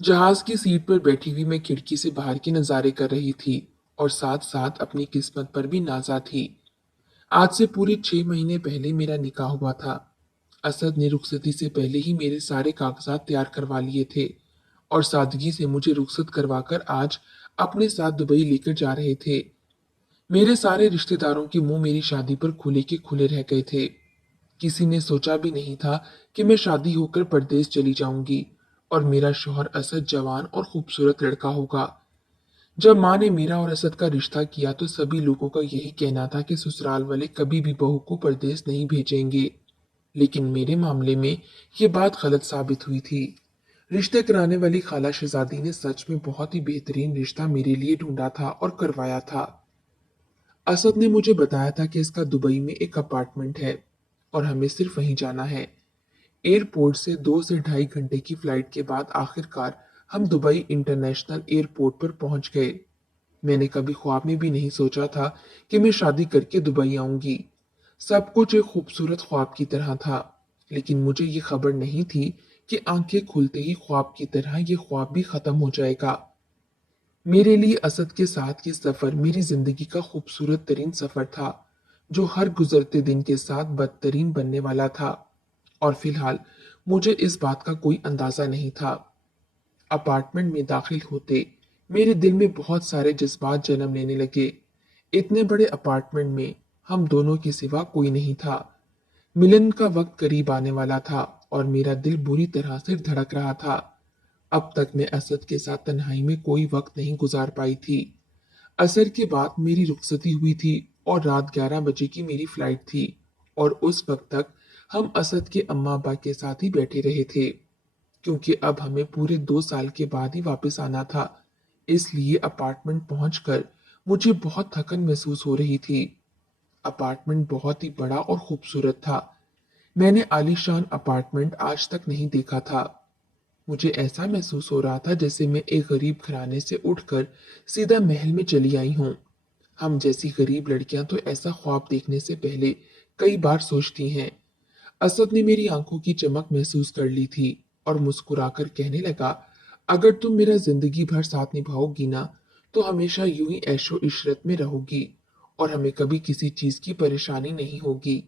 जहाज की सीट पर बैठी हुई मैं खिड़की से बाहर के नजारे कर रही थी और साथ साथ अपनी किस्मत पर भी नाजा थी। आज से पूरे 6 महीने पहले मेरा निकाह हुआ था। असद ने रुखसती से पहले ही मेरे सारे कागजात तैयार करवा लिए थे और सादगी से मुझे रुखसत करवाकर आज अपने साथ दुबई लेकर जा रहे थे। मेरे सारे रिश्तेदारों के मुंह मेरी शादी पर खुले के खुले रह गए थे। किसी ने सोचा भी नहीं था कि मैं शादी होकर परदेश चली जाऊंगी और मेरा शौहर असद जवान और खूबसूरत लड़का होगा। जब माँ ने मेरा और असद का रिश्ता किया तो सभी लोगों का यही कहना था कि ससुराल वाले कभी भी बहू को परदेश नहीं भेजेंगे। लेकिन मेरे मामले में ये बात गलत साबित हुई थी। रिश्ते कराने वाली खाला शहजादी ने सच में बहुत ही बेहतरीन रिश्ता मेरे लिए ढूंढा था और करवाया था। असद ने मुझे बताया था कि इसका दुबई में एक अपार्टमेंट है और हमें सिर्फ वहीं जाना है। एयरपोर्ट से 2 से ढाई घंटे की फ्लाइट के बाद आखिरकार हम दुबई इंटरनेशनल एयरपोर्ट पर पहुंच गए। मैंने कभी ख्वाब में भी नहीं सोचा था कि मैं शादी करके दुबई आऊंगी। सब कुछ एक खूबसूरत ख्वाब की तरह था, लेकिन मुझे ये खबर नहीं थी कि आंखें खुलते ही ख्वाब की तरह ये ख्वाब भी खत्म हो जाएगा। मेरे लिए असद के साथ ये सफर मेरी जिंदगी का खूबसूरत तरीन सफर था, जो हर गुजरते दिन के साथ बदतरीन बनने वाला था। और फिलहाल मुझे इस बात का कोई अंदाजा नहीं था। अपार्टमेंट में दाखिल होते मेरे दिल में बहुत सारे जज्बात जन्म लेने लगे। इतने बड़े अपार्टमेंट में हम दोनों के सिवा कोई नहीं था। मिलन का वक्त करीब आने वाला था और मेरा दिल बुरी तरह से धड़क रहा था। अब तक मैं असद के साथ तन्हाई में कोई वक्त नहीं गुजार पाई थी। असर के बाद मेरी रुखसती हुई थी और रात 11 बजे की मेरी फ्लाइट थी और उस वक्त तक हम असद के अम्मा अब्बा के साथ ही बैठे रहे थे, क्योंकि अब हमें पूरे 2 साल के बाद ही वापस आना था। इसलिए अपार्टमेंट पहुंचकर मुझे बहुत थकन महसूस हो रही थी। अपार्टमेंट बहुत ही बड़ा और खूबसूरत था। मैंने आलीशान अपार्टमेंट आज तक नहीं देखा था। मुझे ऐसा महसूस हो रहा था जैसे मैं एक गरीब घराने से उठकर सीधा महल में चली आई हूँ। हम जैसी गरीब लड़कियां तो ऐसा ख्वाब देखने से पहले कई बार सोचती हैं। असद ने मेरी आंखों की चमक महसूस कर ली थी और मुस्कुराकर कहने लगा, अगर तुम मेरा जिंदगी भर साथ निभाओगी ना, तो हमेशा यूं ही ऐशो इशरत में रहोगी और हमें कभी किसी चीज की परेशानी नहीं होगी।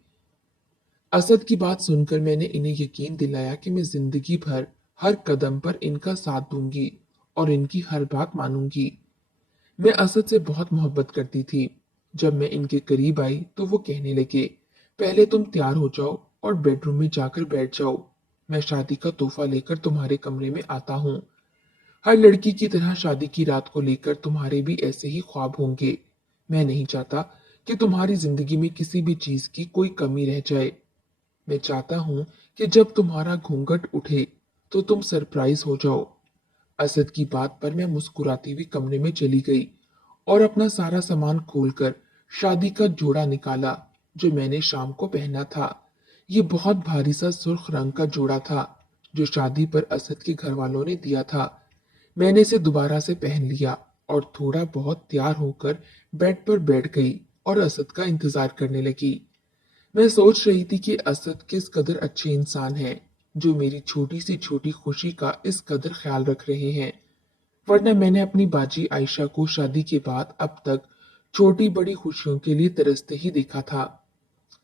असद की बात सुनकर मैंने इन्हें यकीन दिलाया कि मैं जिंदगी भर हर कदम पर इनका साथ दूंगी और इनकी हर बात मानूंगी। मैं असद से बहुत मोहब्बत करती थी। जब मैं इनके करीब आई तो वो कहने लगे, पहले तुम तैयार हो जाओ और बेडरूम में जाकर बैठ जाओ। मैं शादी का तोहफा लेकर तुम्हारे कमरे में आता हूँ। हर लड़की की तरह शादी की रात को लेकर तुम्हारे भी ऐसे ही ख्वाब होंगे। मैं नहीं चाहता कि तुम्हारी जिंदगी में किसी भी चीज की कोई कमी रह जाए। मैं चाहता हूँ कि जब तुम्हारा घूंघट उठे तो तुम सरप्राइज हो जाओ। असद की बात पर मैं मुस्कुराती हुई कमरे में चली गई और अपना सारा सामान खोलकर शादी का जोड़ा निकाला जो मैंने शाम को पहना था। ये बहुत भारी सा सुर्ख रंग का जोड़ा था जो शादी पर असद के घर वालों ने दिया था। मैंने इसे दोबारा से पहन लिया और थोड़ा बहुत तैयार होकर बेड पर बैठ गई और असद का इंतजार करने लगी। मैं सोच रही थी कि असद किस कदर अच्छे इंसान हैं जो मेरी छोटी सी छोटी खुशी का इस कदर ख्याल रख रहे हैं। वरना मैंने अपनी बाजी आयशा को शादी के बाद अब तक छोटी बड़ी खुशियों के लिए तरसते ही देखा था।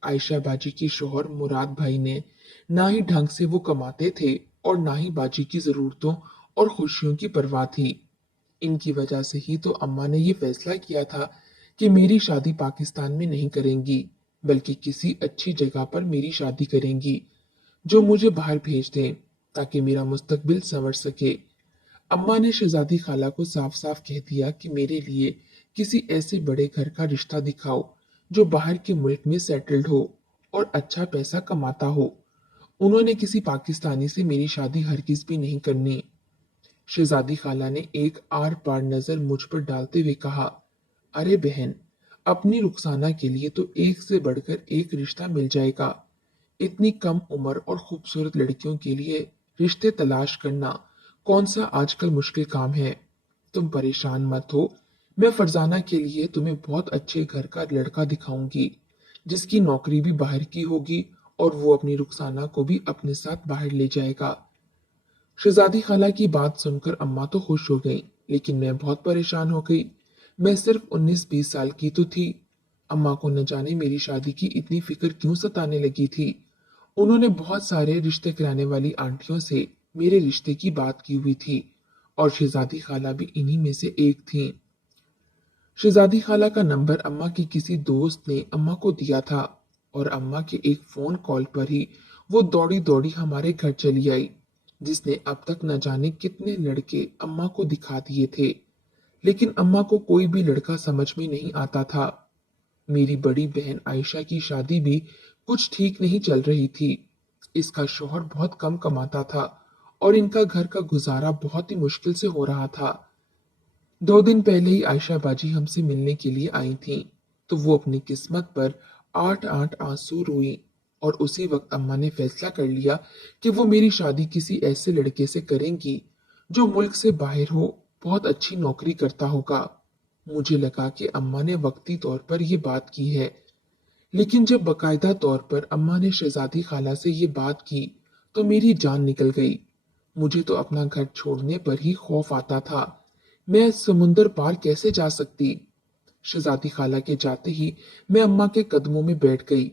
आयशा बाजी की शोहर मुराद भाई ने ना ही ढंग से वो कमाते थे और ना ही बाजी की जरूरतों और खुशियों की परवाह थी। इनकी वजह से ही तो अम्मा ने ये फैसला किया था कि मेरी शादी पाकिस्तान में नहीं करेंगी, बल्कि किसी अच्छी जगह पर मेरी शादी करेंगी जो मुझे बाहर भेज दें ताकि मेरा मुस्तकबिल संवर सके। अम्मा ने शहजादी खाला को साफ साफ कह दिया कि मेरे लिए किसी ऐसे बड़े घर का रिश्ता दिखाओ जो बाहर के मुल्क में सेटल्ड हो और अच्छा पैसा कमाता हो। उन्होंने किसी पाकिस्तानी से मेरी शादी हरगिज भी नहीं करनी। शहजादी खाला ने एक आर पार नजर मुझ पर डालते हुए कहा, अरे बहन, अपनी रुखसाना के लिए तो एक से बढ़कर एक रिश्ता मिल जाएगा। इतनी कम उम्र और खूबसूरत लड़कियों के लिए रिश्ते तलाश करना कौन सा आजकल मुश्किल काम है। तुम परेशान मत हो। मैं फरजाना के लिए तुम्हें बहुत अच्छे घर का लड़का दिखाऊंगी जिसकी नौकरी भी बाहर की होगी और वो अपनी रुखसाना को भी अपने साथ बाहर ले जाएगा। शहजादी खाला की बात सुनकर अम्मा तो खुश हो गई, लेकिन मैं बहुत परेशान हो गई। मैं सिर्फ 19-20 साल की तो थी। अम्मा को न जाने मेरी शादी की इतनी फिक्र क्यों सताने लगी थी। उन्होंने बहुत सारे रिश्ते कराने वाली आंटियों से मेरे रिश्ते की बात की हुई थी, और शहजादी खाला भी इन्हीं में से एक थी। शहजादी खाला का नंबर अम्मा की किसी दोस्त ने अम्मा को दिया था, और अम्मा के एक फोन कॉल पर ही वो दौड़ी दौड़ी हमारे घर चली आई, जिसने अब तक न जाने कितने लड़के अम्मा को दिखा दिए थे। लेकिन अम्मा को कोई भी लड़का समझ में नहीं आता था। मेरी बड़ी बहन आयशा की शादी भी कुछ ठीक नहीं चल रही थी। इसका शौहर बहुत कम कमाता था, और इनका घर का गुजारा बहुत ही मुश्किल से हो रहा था। 2 दिन पहले ही आयशा बाजी हमसे मिलने के लिए आई थी, तो वो अपनी किस्मत पर 8-8 आंसू रोई, और उसी वक्त अम्मा ने फैसला कर लिया कि वो मेरी शादी किसी ऐसे लड़के से करेंगी जो मुल्क से बाहर हो, बहुत अच्छी नौकरी करता होगा। मुझे लगा कि अम्मा ने वक्ती तौर पर ये बात की है, लेकिन जब बकायदा तौर पर अम्मा ने शहजादी खाला से ये बात की, तो मेरी जान निकल गई। मुझे तो अपना घर छोड़ने पर ही खौफ आता था। मैं समुंदर पार कैसे जा सकती। शहजादी खाला के जाते ही मैं अम्मा के कदमों में बैठ गई।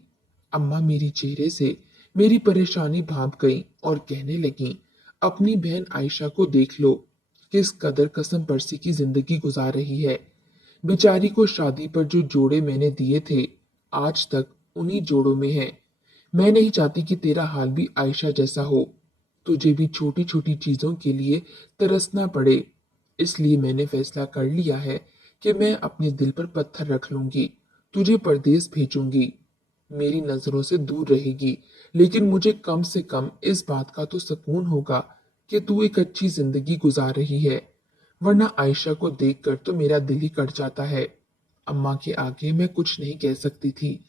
अम्मा मेरी चेहरे से मेरी परेशानी भाप गई और कहने लगी, अपनी बहन आयशा को देख लो, किस कदर कसम परसी की जिंदगी गुजार रही है। बेचारी को शादी पर जो जोड़े मैंने दिए थे, आज तक उन्हीं जोड़ों में है। मैं नहीं चाहती कि तेरा हाल भी आयशा जैसा हो, तुझे भी छोटी छोटी चीजों के लिए तरसना पड़े। इसलिए मैंने फैसला कर लिया है कि मैं अपने दिल पर पत्थर रख लूंगी, तुझे परदेस भेजूंगी, मेरी नजरों से दूर रहेगी, लेकिन मुझे कम से कम इस बात का तो सुकून होगा कि तू एक अच्छी जिंदगी गुजार रही है, वरना आयशा को देखकर तो मेरा दिल ही कट जाता है। अम्मा के आगे मैं कुछ नहीं कह सकती थी,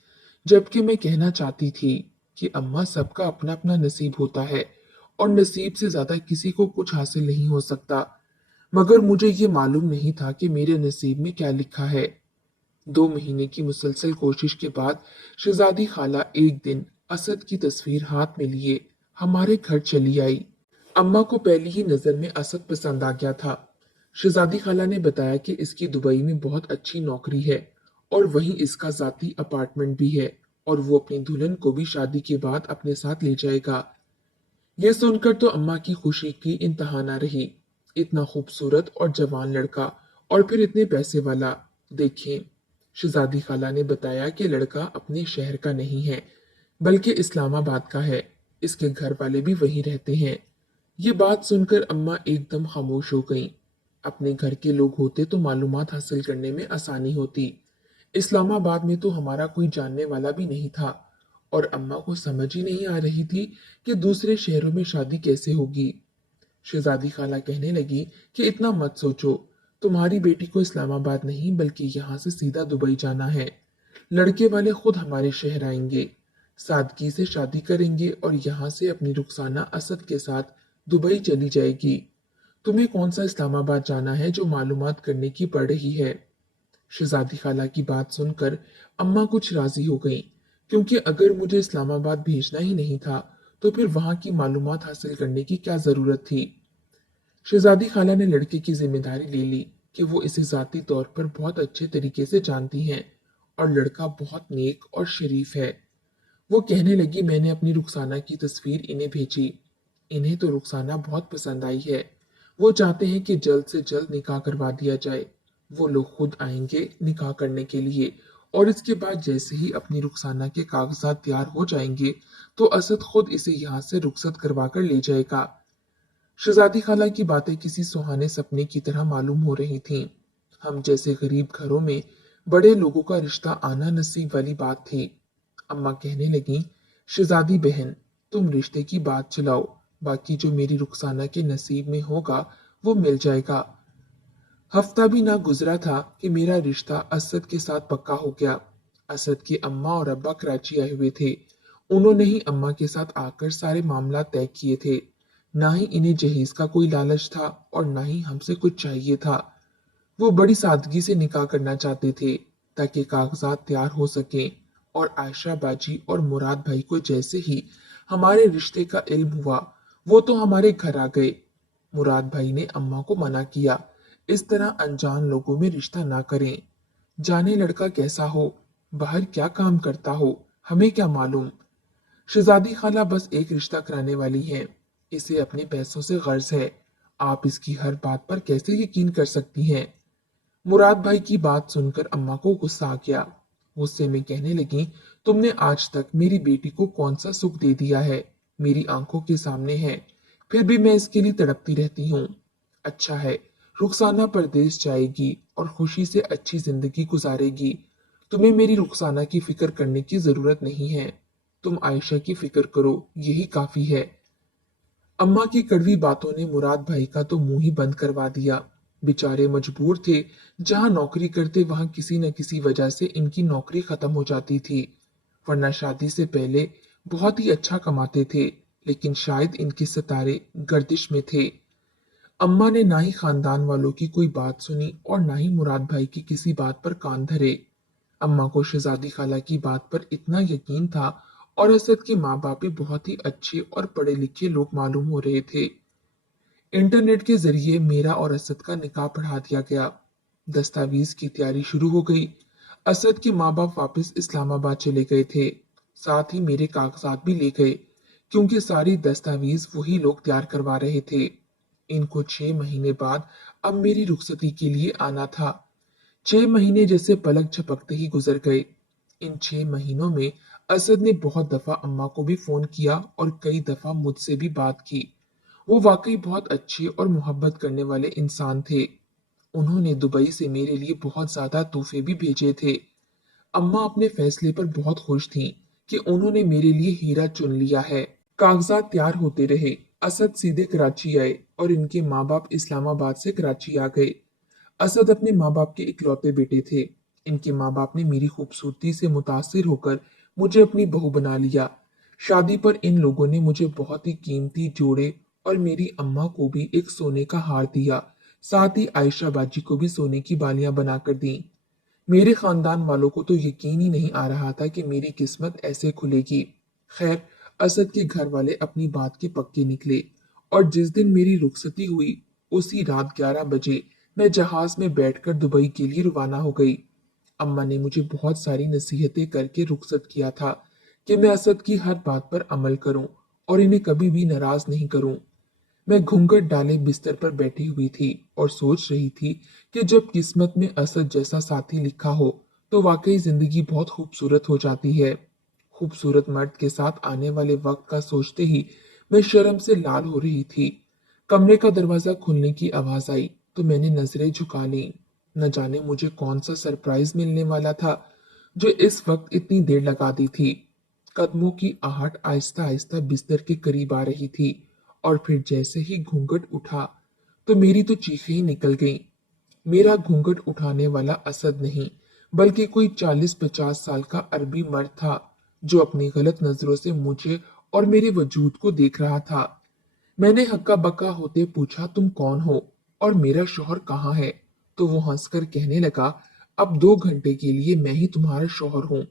जबकि मैं कहना चाहती थी कि अम्मा, सबका अपना अपना नसीब होता है, और नसीब से ज्यादा किसी को कुछ हासिल नहीं हो सकता। मगर मुझे ये मालूम नहीं था कि मेरे नसीब में क्या लिखा है। 2 महीने की मुसलसल कोशिश के बाद शहजादी खाला एक दिन असद की तस्वीर हाथ में लिए हमारे घर चली आई। अम्मा को पहली ही नजर में असद पसंद आ गया था। शहजादी खाला ने बताया कि इसकी दुबई में बहुत अच्छी नौकरी है, और वहीं इसका जाती अपार्टमेंट भी है, और वो अपनी दुल्हन को भी शादी के बाद अपने साथ ले जाएगा। यह सुनकर तो अम्मा की खुशी की इंतहा ना रही। इतना खूबसूरत और जवान लड़का, और फिर इतने पैसे वाला। देखें, शहजादी खाला ने बताया कि लड़का अपने शहर का नहीं है, बल्कि इस्लामाबाद का है। इसके घर वाले भी वहीं रहते हैं। ये बात सुनकर अम्मा एकदम खामोश हो गईं। अपने घर के लोग होते तो मालूमात हासिल करने में आसानी होती। इस्लामाबाद में तो हमारा कोई जानने वाला भी नहीं था, और अम्मा को समझ ही नहीं आ रही थी कि दूसरे शहरों में शादी कैसे होगी। शहजादी खाला कहने लगी कि इतना मत सोचो, तुम्हारी बेटी को इस्लामाबाद नहीं बल्कि यहाँ से सीधा दुबई जाना है। लड़के वाले खुद हमारे शहर आएंगे, सादगी से शादी करेंगे, और यहाँ से अपनी रुखसाना असद के साथ दुबई चली जाएगी। तुम्हें कौन सा इस्लामाबाद जाना है जो मालूमात करने की पड़ रही है। शहजादी खाला की बात सुनकर अम्मा कुछ राजी हो गईं, क्योंकि अगर मुझे इस्लामाबाद भेजना ही नहीं था, तो फिर वहां की मालूमात हासिल करने की क्या जरूरत थी। शहजादी खाला ने लड़के की जिम्मेदारी ले ली कि वो इसे जाती तौर पर बहुत अच्छे तरीके से जानती हैं, और लड़का बहुत नेक और शरीफ है। वो कहने लगी, मैंने अपनी रुखसाना की तस्वीर इन्हें भेजी। इन्हें तो रुखसाना बहुत पसंद आई है। वो चाहते हैं कि जल्द से जल्द निकाह करवा दिया जाए। वो लोग खुद आएंगे निकाह करने के लिए, और इसके बाद जैसे ही अपनी रुखसाना के कागजात तैयार हो जाएंगे, तो असद खुद इसे यहाँ से रुखसत करवा कर ले जाएगा। शहजादी खाला की बातें किसी सुहाने सपने की तरह मालूम हो रही थीं। हम जैसे गरीब घरों में बड़े लोगों का रिश्ता आना नसीब वाली बात थी। अम्मा कहने लगी, शहजादी बहन, तुम रिश्ते की बात चलाओ, बाकी जो मेरी रुखसाना के नसीब में होगा वो मिल जाएगा। हफ्ता भी ना गुजरा था कि मेरा रिश्ता असद के साथ पक्का हो गया। असद की अम्मा और अब्बा कराची आए हुए थे। उन्होंने ही अम्मा के साथ आकर सारे मामला तय किए थे। ना ही इन्हें जहेज का कोई लालच था, और ना ही हमसे कुछ चाहिए था। वो बड़ी सादगी से निकाह करना चाहते थे, ताकि कागजात तैयार हो सकें, और आयशा बाजी और मुराद भाई को जैसे ही हमारे रिश्ते का इल्म हुआ, वो तो हमारे घर आ गए। मुराद भाई ने अम्मा को मना किया, इस तरह अनजान लोगों में रिश्ता ना करें। जाने लड़का कैसा हो, बाहर क्या काम करता हो, हमें क्या मालूम। शहजादी खाला बस एक रिश्ता कराने वाली है, इसे अपने पैसों से गर्ज है। आप इसकी हर बात पर कैसे यकीन कर सकती हैं। मुराद भाई की बात सुनकर अम्मा को गुस्सा आ गया। गुस्से में कहने लगी, तुमने आज तक मेरी बेटी को कौन सा सुख दे दिया है, मेरी आंखों के सामने है, फिर भी मैं इसके लिए तड़पती रहती हूँ। अच्छा है, रुखसाना परदेश जाएगी और खुशी से अच्छी जिंदगी गुजारेगी। तुम्हें मेरी रुखसाना की फिक्र करने की जरूरत नहीं है, तुम आयशा की फिक्र करो, यही काफी है। अम्मा की कड़वी बातों ने मुराद भाई का तो मुंह ही बंद करवा दिया। बेचारे मजबूर थे, जहां नौकरी करते वहां किसी न किसी वजह से इनकी नौकरी खत्म हो जाती थी, वरना शादी से पहले बहुत ही अच्छा कमाते थे, लेकिन शायद इनके सितारे गर्दिश में थे। अम्मा ने ना ही खानदान वालों की कोई बात सुनी और ना ही मुराद भाई की किसी बात पर कान धरे। अम्मा को शहजादी खाला की बात पर इतना यकीन था, और असद के माँ बाप भी बहुत ही अच्छे और पढ़े लिखे लोग मालूम हो रहे थे। इंटरनेट के जरिए मेरा और असद का निकाह पढ़ा दिया गया। दस्तावेज की तैयारी शुरू हो गई। असद के माँ बाप वापस इस्लामाबाद चले गए थे, साथ ही मेरे कागजात भी ले गए, क्योंकि सारी दस्तावेज वही लोग तैयार करवा रहे थे। इनको 6 महीने बाद अब मेरी रुखसती के लिए आना था। 6 महीने जैसे पलक झपकते ही गुजर गए। इन 6 महीनों में असद ने बहुत दफा अम्मा को भी फोन किया और कई दफा मुझसे भी बात की। वो वाकई बहुत अच्छे और मोहब्बत करने वाले इंसान थे। उन्होंने दुबई से मेरे लिए बहुत ज्यादा तोहफे भी भेजे थे। अम्मा अपने फैसले पर बहुत खुश थीं कि उन्होंने मेरे लिए हीरा चुन लिया है। कागजात तैयार होते रहे। असद सीधे कराची आए और इनके माँ बाप इस्लामाबाद से कराची आ गए। असद अपने माँ बाप के इकलौते बेटे थे। इनके माँ बाप ने मेरी खूबसूरती से मुतासिर होकर मुझे अपनी बहू बना लिया। शादी पर इन लोगों ने मुझे बहुत ही कीमती जोड़े और मेरी अम्मा को भी एक सोने का हार दिया। साथ ही आयशा बाजी को भी सोने की बालियां बनाकर दी। मेरे खानदान वालों को तो यकीन ही नहीं आ रहा था कि मेरी किस्मत ऐसे खुलेगी। खैर, असद के घर वाले अपनी बात के पक्के निकले, और जिस दिन मेरी रुखसती हुई उसी रात 11 बजे मैं जहाज में बैठकर दुबई के लिए रवाना हो गई। अम्मा ने मुझे बहुत सारी नसीहतें करके रुखसत किया था कि मैं असद की हर बात पर अमल करूं और इन्हें कभी भी नाराज नहीं करूं। मैं घूंघट डाले बिस्तर पर बैठी हुई थी और सोच रही थी कि जब किस्मत में असद जैसा साथी लिखा हो तो वाकई जिंदगी बहुत खूबसूरत हो जाती है। खूबसूरत मर्द के साथ आने वाले वक्त का सोचते ही मैं शर्म से लाल हो रही थी। कमरे का दरवाजा खुलने की आवाज आई तो मैंने नजरें झुका ली। न जाने मुझे कौन सा सरप्राइज मिलने वाला था जो इस वक्त इतनी देर लगा दी थी। कदमों की आहट आहिस्ता आहिस्ता बिस्तर के करीब आ रही थी, और फिर जैसे ही घूंघट उठा तो मेरी तो चीखें ही निकल गईं। मेरा घूंघट उठाने वाला असद नहीं, बल्कि कोई 40-50 साल का अरबी मर्द था, जो अपनी गलत नजरों से मुझे और मेरे वजूद को देख रहा था। मैंने हक्का बक्का होते पूछा, तुम कौन हो और मेरा शौहर कहाँ है। तो वो हंसकर कहने लगा, अब 2 घंटे के लिए मैं ही तुम्हारा शौहर हूँ।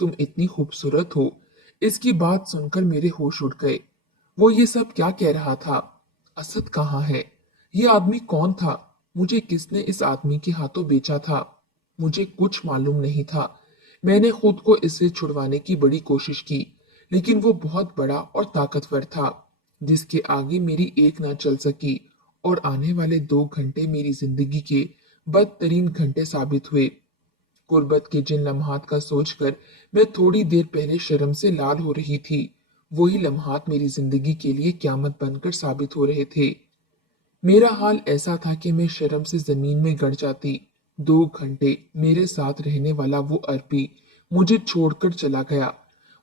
तुम इतनी खूबसूरत हो। इसकी बात सुनकर मेरे होश उड़ गए। वो ये सब क्या कह रहा था। असद कहाँ है, ये आदमी कौन था, मुझे किसने इस आदमी के हाथों बेचा था। मुझे कुछ मालूम नहीं था। मैंने खुद को इससे छुड़वाने की बड़ी कोशिश की, लेकिन वो बहुत बड़ा और ताकतवर था, जिसके आगे मेरी एक ना चल सकी। और आने वाले 2 घंटे मेरी जिंदगी के बदतरीन घंटे साबित हुए। गुर्बत के जिन लम्हात का सोचकर मैं थोड़ी देर पहले शर्म से लाल हो रही थी, वही लम्हात मेरी जिंदगी के लिए क्यामत बनकर साबित हो रहे थे। मेरा हाल ऐसा था कि मैं शर्म से जमीन में गड़ जाती। 2 घंटे मेरे साथ रहने वाला वो अरबी मुझे छोड़कर चला गया।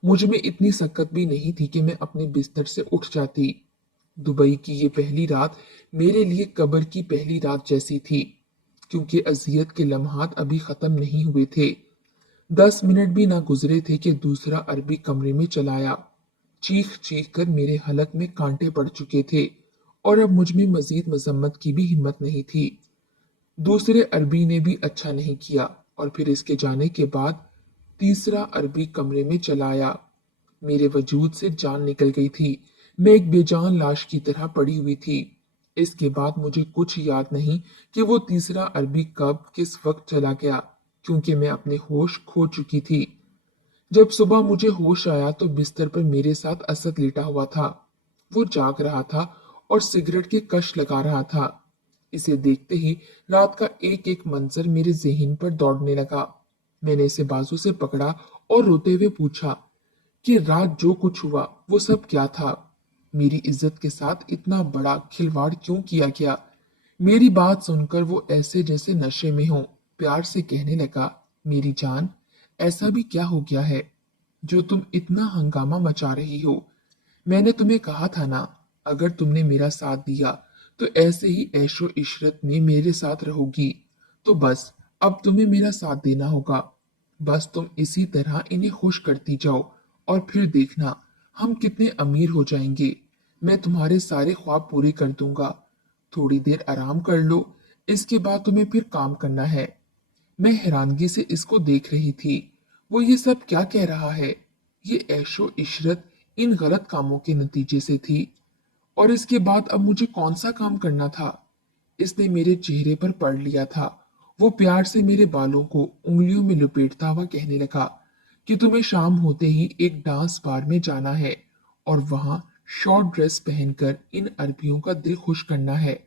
मुझ में इतनी सकत भी नहीं थी कि मैं अपने बिस्तर से उठ जाती। दुबई की ये पहली रात मेरे लिए कब्र की पहली रात जैसी थी, क्योंकि अजियत के लम्हात अभी खत्म नहीं हुए थे। 10 मिनट भी ना गुजरे थे कि दूसरा अरबी कमरे में चला आया। चीख चीख कर मेरे हलक में कांटे पड़ चुके थे, और अब मुझ में मजीद मजम्मत की भी हिम्मत नहीं थी। दूसरे अरबी ने भी अच्छा नहीं किया, और फिर इसके जाने के बाद तीसरा अरबी कमरे में चला आया। मेरे वजूद से जान निकल गई थी। मैं एक बेजान लाश की तरह पड़ी हुई थी। इसके बाद मुझे कुछ याद नहीं कि वो तीसरा अरबी कब किस वक्त चला गया, क्योंकि मैं अपने होश खो चुकी थी। जब सुबह मुझे होश आया तो बिस्तर पर मेरे साथ असद लेटा हुआ था। वो जाग रहा था और सिगरेट के कश लगा रहा था। इसे देखते ही रात का एक एक मंजर मेरे जहन पर दौड़ने लगा। मैंने इसे बाजू से पकड़ा और रोते हुए पूछा कि रात जो कुछ हुआ वो सब क्या था। मेरी इज्जत के साथ इतना बड़ा खिलवाड़ क्यों किया गया। मेरी बात सुनकर वो ऐसे जैसे नशे में हो प्यार से कहने लगा, मेरी जान, ऐसा भी क्या हो गया है जो तुम इतना हंगामा मचा रही हो। मैंने तुम्हें कहा था ना, अगर तुमने मेरा साथ दिया तो ऐसे ही ऐशो इशरत में मेरे साथ रहोगी। तो बस अब तुम्हें मेरा साथ देना होगा। बस तुम इसी तरह इन्हें खुश करती जाओ और फिर देखना हम कितने अमीर हो जाएंगे। मैं तुम्हारे सारे ख्वाब पूरे कर दूंगा। थोड़ी देर आराम कर लो, इसके बाद तुम्हें फिर काम करना है। मैं हैरानगी से इसको देख रही थी। वो ये सब क्या कह रहा है। ये ऐशो इशरत इन गलत कामों के नतीजे से थी, और इसके बाद अब मुझे कौन सा काम करना था। इसने मेरे चेहरे पर पढ़ लिया था। वो प्यार से मेरे बालों को उंगलियों में लपेटता हुआ कहने लगा कि तुम्हें शाम होते ही एक डांस बार में जाना है और वहां शॉर्ट ड्रेस पहनकर इन अरबियों का दिल खुश करना है।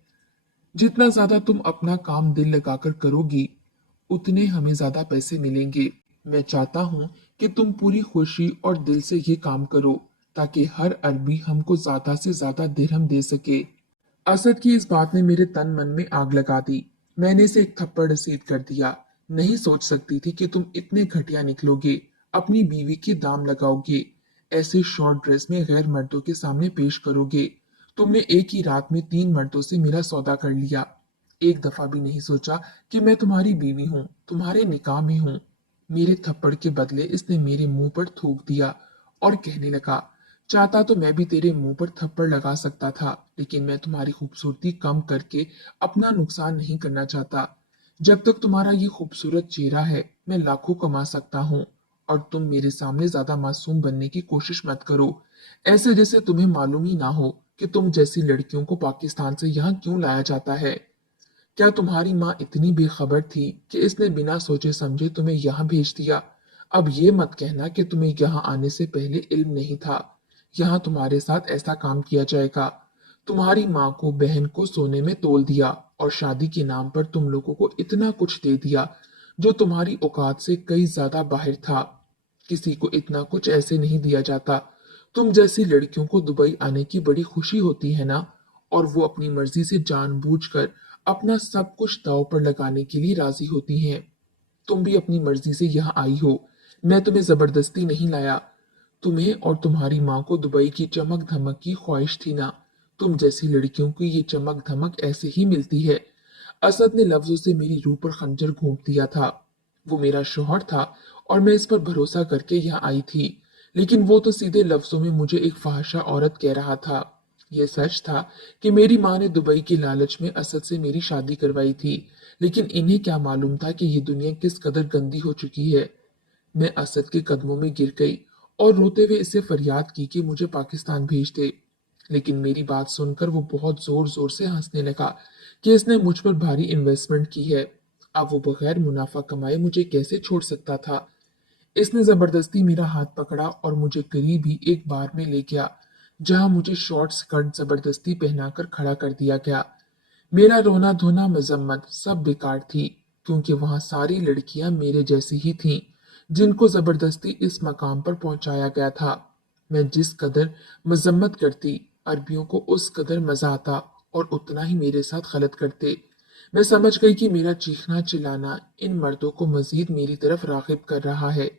जितना ज्यादा तुम अपना काम दिल लगाकर करोगी, उतने हमें ज्यादा पैसे मिलेंगे। मैं चाहता हूँ कि तुम पूरी खुशी और दिल से ये काम करो, ताकि हर अरबी हमको ज्यादा से ज्यादा दिरहम दे सके। असद की इस बात ने मेरे तन मन में आग लगा दी। मैंने इसे एक थप्पड़ रसीद कर दिया। नहीं सोच सकती थी कि तुम इतने घटिया निकलोगे, अपनी बीवी के दाम लगाओगे, ऐसे शॉर्ट ड्रेस में गैर मर्दों के सामने पेश करोगे। तुमने एक ही रात में 3 मर्दों से मेरा सौदा कर लिया। एक दफा भी नहीं सोचा कि मैं तुम्हारी बीवी हूँ, तुम्हारे निकाह में हूँ। मेरे थप्पड़ के बदले इसने मेरे मुंह पर थूक दिया और कहने लगा, चाहता तो मैं भी तेरे मुंह पर थप्पड़ लगा सकता था, लेकिन मैं तुम्हारी खूबसूरती कम करके अपना नुकसान नहीं करना चाहता। जब तक तुम्हारा ये खूबसूरत चेहरा है, मैं लाखों कमा सकता हूँ। और तुम मेरे सामने ज्यादा मासूम बनने की कोशिश मत करो, ऐसे जैसे तुम्हें मालूम ही ना हो कि तुम जैसी लड़कियों को पाकिस्तान से यहाँ क्यों लाया जाता है। क्या तुम्हारी माँ इतनी बेखबर थी कि इसने बिना सोचे समझे तुम्हें यहाँ भेज दिया। अब ये मत कहना कि तुम्हें यहाँ आने से पहले इल्म नहीं था। यहाँ तुम्हारे साथ ऐसा काम किया जाएगा। तुम्हारी माँ को, बहन को सोने में तोल दिया और शादी के नाम पर तुम लोगों को इतना कुछ दे दिया जो तुम्हारी औकात से कई ज्यादा बाहर था। किसी को इतना कुछ ऐसे नहीं दिया जाता। तुम जैसी लड़कियों को दुबई आने की बड़ी खुशी होती है ना, और वो अपनी मर्जी से जानबूझकर अपना सब कुछ दांव पर लगाने के लिए राजी होती हैं। तुम भी अपनी मर्जी से यहाँ आई हो, मैं तुम्हें जबरदस्ती नहीं लाया। तुम्हें और तुम्हारी माँ को दुबई की चमक धमक की ख्वाहिश थी ना, तुम जैसी लड़कियों की ये चमक धमक ऐसे ही मिलती है। असद ने लफ्जों से मेरी रूह पर खंजर घोंप दिया था। वो मेरा शौहर था और मैं इस पर भरोसा करके यहाँ आई थी, लेकिन वो तो सीधे लफ्जों में मुझे एक फहाशा औरत कह रहा था। ये सच था कि मेरी माँ ने दुबई के लालच में असद से मेरी शादी करवाई थी, लेकिन इन्हें क्या मालूम था कि ये दुनिया किस कदर गंदी हो चुकी है। मैं असद के कदमों में गिर गई और रोते हुए इससे फरियाद की कि मुझे पाकिस्तान भेज दे। लेकिन मेरी बात सुनकर वो बहुत जोर जोर से हंसने लगा कि इसने मुझ पर भारी इन्वेस्टमेंट की है। अब वो बगैर मुनाफा कमाए मुझे कैसे छोड़ सकता था। इसने जबरदस्ती मेरा हाथ पकड़ा और मुझे करीब ही एक बार में ले गया, जहां मुझे शॉर्ट स्कर्ट जबरदस्ती पहनाकर खड़ा कर दिया गया। मेरा रोना धोना मजम्मत सब बेकार थी, क्योंकि वहां सारी लड़कियां मेरे जैसी ही थीं, जिनको जबरदस्ती इस मकाम पर पहुंचाया गया था। मैं जिस कदर मजम्मत करती, अरबियों को उस कदर मजा आता और उतना ही मेरे साथ गलत करते। मैं समझ गई कि मेरा चीखना चिल्लाना इन मर्दों को मजीद मेरी तरफ रागिब कर रहा है,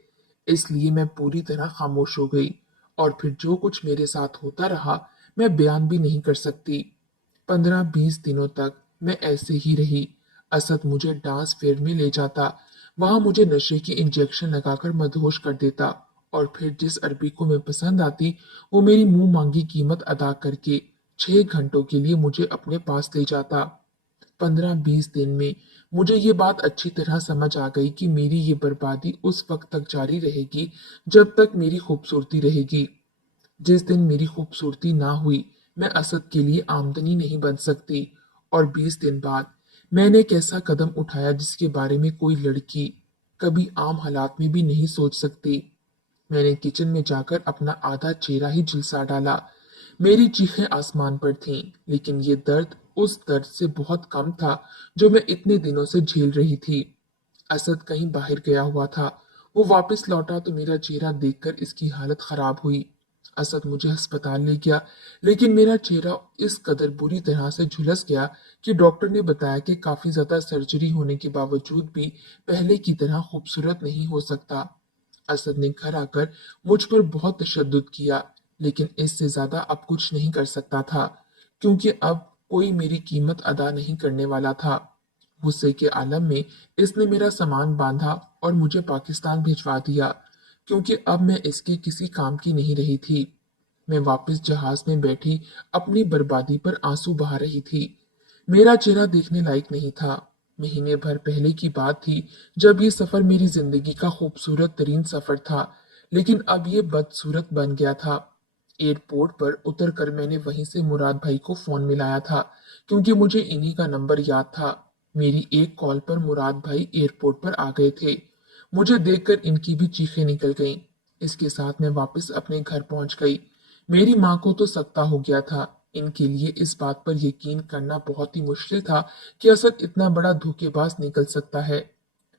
इसलिए मैं पूरी तरह खामोश हो गई। और फिर जो कुछ मेरे साथ होता रहा, मैं बयान भी नहीं कर सकती। 15-20 दिनों तक मैं ऐसे ही रही। असद मुझे डांस फेयर में ले जाता, वहां मुझे नशे की इंजेक्शन लगाकर मदहोश कर देता, और फिर जिस अरबी को मैं पसंद आती, वो मेरी मुंह मांगी कीमत अदा करके 6 घंटों के लिए मुझे अपने पास ले जाता। 15-20 दिन में मुझे ये बात अच्छी तरह समझ आ गई कि मेरी ये बर्बादी उस वक्त तक जारी रहेगी जब तक मेरी खूबसूरती रहेगी। जिस दिन मेरी खूबसूरती ना हुई, मैं असद के लिए आमदनी नहीं बन सकती। और 20 दिन बाद मैंने एक ऐसा कदम उठाया जिसके बारे में कोई लड़की कभी आम हालात में भी नहीं सोच सकती। मैंने किचन में जाकर अपना आधा चेहरा ही झुलसा डाला। मेरी चीखें आसमान पर थीं, लेकिन ये दर्द उस दर्द से बहुत कम था जो मैं इतने दिनों से झेल रही थी। असद कहीं बाहर गया हुआ था। वो वापस लौटा तो मेरा चेहरा देखकर इसकी हालत खराब हुई। असद मुझे अस्पताल ले गया, लेकिन मेरा चेहरा इस कदर बुरी तरह से झुलस गया कि डॉक्टर ने बताया कि काफी ज्यादा सर्जरी होने के बावजूद भी पहले की तरह खूबसूरत नहीं हो सकता। असद ने घर आकर मुझ पर बहुत तशद्दुद किया, लेकिन इससे ज्यादा अब कुछ नहीं कर सकता था, क्योंकि अब कोई मेरी कीमत अदा नहीं करने वाला था। गुस्से के आलम में इसने मेरा सामान बांधा और मुझे पाकिस्तान भिजवा दिया, क्योंकि अब मैं इसके किसी काम की नहीं रही थी। मैं वापस जहाज में बैठी अपनी बर्बादी पर आंसू बहा रही थी। मेरा चेहरा देखने लायक नहीं था। महीने भर पहले की बात थी जब ये सफर मेरी जिंदगी का खूबसूरत तरीन सफर था, लेकिन अब ये बदसूरत बन गया था। एयरपोर्ट पर उतरकर मैंने वहीं से मुराद भाई को फोन मिलाया था, क्योंकि मुझे इन्हीं का नंबर याद था। मेरी एक कॉल पर मुराद भाई एयरपोर्ट पर आ गए थे। मुझे देखकर इनकी भी चीखें निकल गईं। इसके साथ मैं वापस अपने घर पहुंच गई। मेरी माँ को तो सत्ता हो गया था। इनके लिए इस बात पर यकीन करना बहुत ही मुश्किल था कि असद इतना बड़ा धोखेबाज निकल सकता है।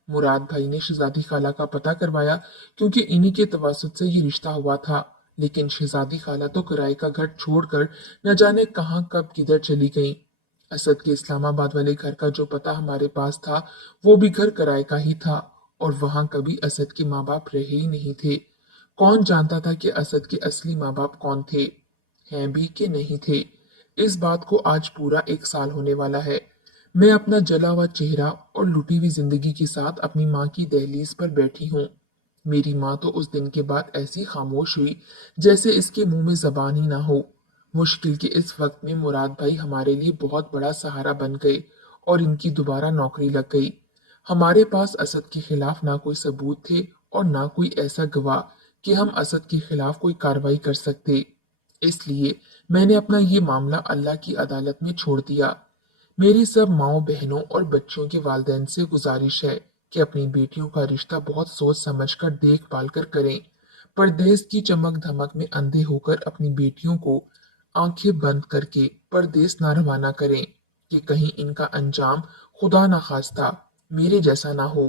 मुराद भाई ने शहजादी खाला का पता करवाया, क्योंकि इन्हीं के तवासुत से ये रिश्ता हुआ था। लेकिन शहजादी खाला तो किराए का घर छोड़कर न जाने कहाँ कब किधर चली गईं। असद के इस्लामाबाद वाले घर का जो पता हमारे पास था, वो भी घर किराए का ही था, और वहां कभी असद के माँ बाप रहे ही नहीं थे। कौन जानता था कि असद के असली माँ बाप कौन थे, हैं भी कि नहीं थे। इस बात को आज पूरा 1 साल होने वाला है। मैं अपना जला हुआ चेहरा और लुटी हुई जिंदगी के साथ अपनी माँ की दहलीज पर बैठी हूँ। मेरी माँ तो उस दिन के बाद ऐसी खामोश हुई जैसे इसके मुंह में जबान ही ना हो। मुश्किल के इस वक्त में मुराद भाई हमारे लिए बहुत बड़ा सहारा बन गए, और इनकी दोबारा नौकरी लग गई। हमारे पास असद के खिलाफ ना कोई सबूत थे और ना कोई ऐसा गवाह कि हम असद के खिलाफ कोई कार्रवाई कर सकते। इसलिए मैंने अपना ये मामला अल्लाह की अदालत में छोड़ दिया। मेरी सब माँओं बहनों और बच्चों के वालिदैन से गुजारिश है कि अपनी बेटियों का रिश्ता बहुत सोच समझकर देखभाल कर करें। परदेश की चमक धमक में अंधे होकर अपनी बेटियों को आंखें बंद करके परदेश ना रवाना करें, कि कहीं इनका अंजाम खुदा ना खास्ता मेरे जैसा ना हो।